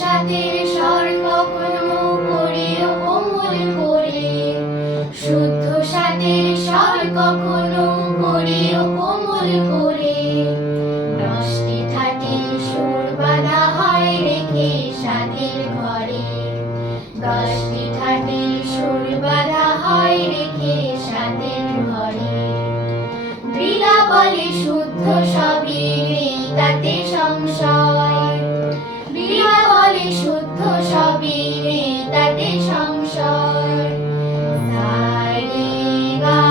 সাথের স্বর কখনো করিও কোমল করে, শুদ্ধ সাথের স্বর কখনো করিও কোমল করে। 10টি ঠাটির সুর বাঁধা হয় রেখে সাধের ঘরে, 10টি ঠাটির সুর বাঁধা হয় রেখে সাধের ঘরে। বীণা বলে শুদ্ধ সবই নেই তাতে সংশয়, বীণা বলে শুদ্ধ সবই নেই তাতে সংশয়। সা রে গা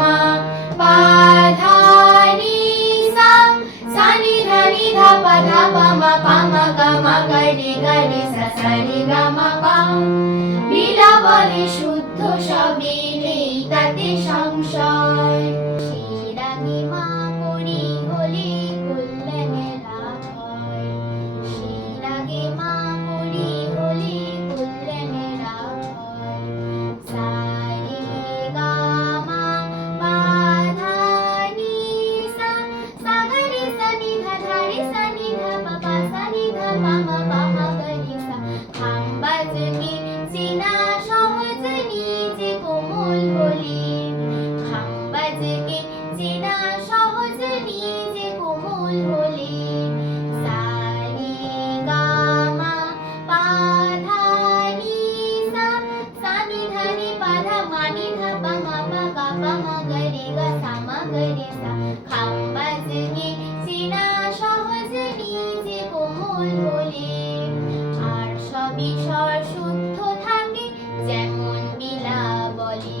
মা পা ধা নি সা, সা নি ধা পা মা গা রে সা, সা রে গা মা পা। বীণা বলে শুদ্ধ সবই নেই তাতে সংশয়। সেই রাগে মা করি হলে কল্যাণের লাভ হয়, সেই রাগে মা করি হলে কল্যাণের লাভ হয়। সা রে গা মা পা ধা নি সা, সা গা রে সা নি ধা রে সা নি ধা পা সা নি ধা মা গা রে সা। খাম বাজকে চেনা সহজ নিজে কোমল হলে, খাম বাজকে চেনা সহজ নিজে কোমল হলে। সা রে গা মা পা ধা নি সা, সা নি ধা রে পা মা নি ধা পা মা গা রে গা সা মা গা রে সা। খাম বাজকে চেনা সহজ নিজে কোমল হলে, আর সবই স্বর শুদ্ধ থাকে যেমন বিলা বলে।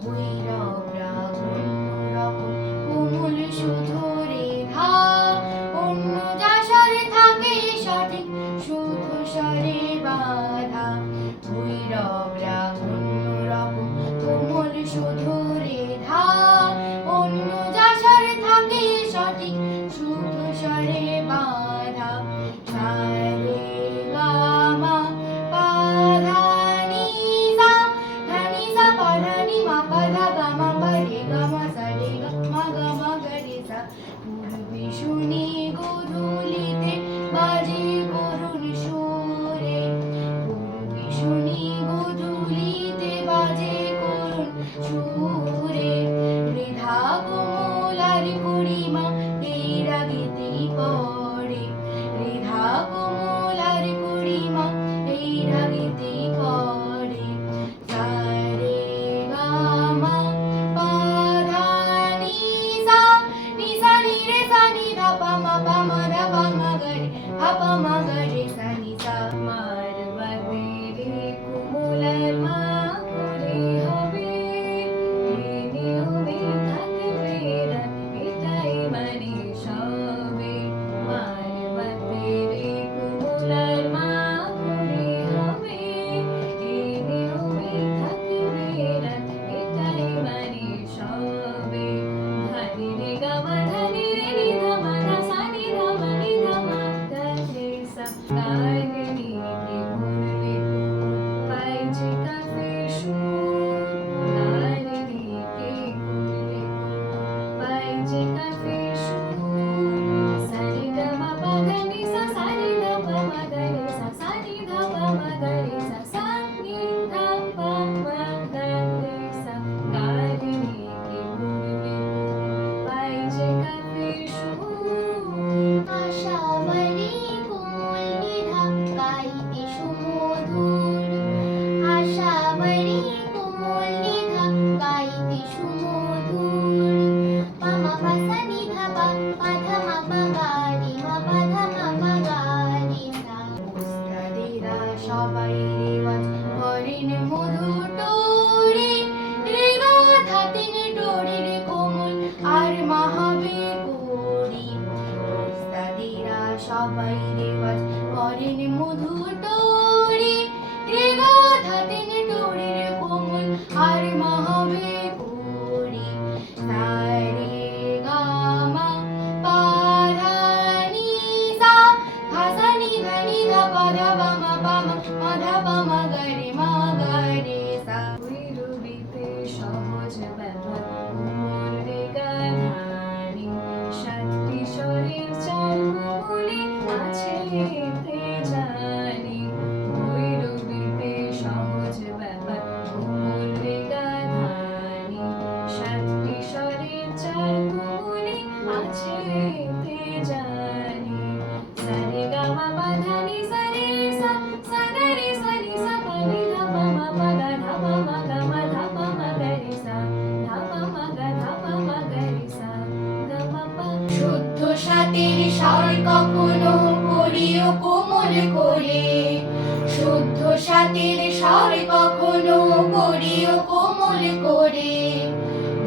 ভৈরব রাগ অন্যরকম কোমল শুধু রেখা, অন্য যা স্বরে থাকে সঠিক শুদ্ধ স্বরে বাঁধা। ভৈরব রাগ অন্যরকম কোমল শুধু রেখা, অন্য যা স্বরে থাকে সঠিক শুদ্ধ স্বরে বাঁধা। সা রে গা মা পা ধা নি সা, ধা নি সা পা ধা নি মা পা ধা গা মা রে গা মা সা রে গা মা রে সা। পূর্বে শুনি গোধূলিতে বাজে করুণ সুরে, পূর্বে শুনি গোধূলিতে বাজে করুণ সুরে। রেধা কোমল আর করিমা এই রাগেতেই পড়ে, রেধা কোমল আর করিমা এই রাগেতেই পড়ে। সা রে গা মা পা ধা নি সা, নি সা নি রে সা নি ধা পা মা ধা পা মা গা রে সা নি সা। মার বাদে রে কোমল আর মা করে হবে, এই নিয়মে থাকবে না এটাই মানে সবে। মার বাদে রে কোমল আর মা করে হবে, এই নিয়মে থাকবে না এটাই মানে সবে। ধা নি রে গা মা ধা নি রে নি ধা মা ধা সা নি ধা মা নি ধা মা গা রে সা। গান নিতে ভুললে পাই যে কাফের সুর, গান নিতে ভুললে পাই যে কাফের সুর। সা রে গা মা পা ধা নি সা, সা রে ধা পা মা গা রে সা, সা নি ধা পা মা গা রে সা, সা নি ধা পা মা গা রে সা। গান নিতে ভুললে পাই যে কাফের সুর। আশা বলে কোমল নিধা গাইতে সুমধুর, আশা বলে কোমল নিধা গাইতে সুমধুর। পা মা পা সা নি ধা পা ধা মা পা গা রে মা পা ধা মা গা রে সা। উস্তাদেরা সবাই রেওয়াজ করেন মধুর টোরে, রেগা ধাতেন টোরের কোমল আর মাহাবে করি। উস্তাদেরা সবাই রেওয়াজ করেন মধুর টোরে, রেগা ধাতেন টোরের কোমল আর মাহাবে করি। সা রে গা মা পা ধা নি সা, ধা সা নি ধা পা ধা মা ধা পা মা গা রে সা। ভৈরবীতে সহজ ব্যবহার কোমল রে গা ধা নি, 7টি স্বরের 4 কোমলে আছে এতে যায়। সাতের স্বর কখনো করিও কোমল করে, শুদ্ধ সাতের স্বর কখনো করিও কোমল করে।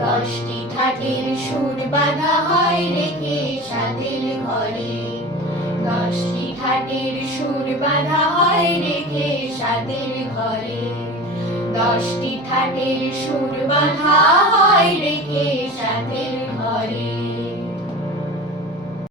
10টি ঠাটের সুর বাঁধা হয় রেখে সাতের ঘরে, 10টি ঠাটের সুর বাঁধা হয় রেখে সাতের ঘরে, 10টি ঠাটের সুর বাঁধা হয় রেখে সাতের ঘরে।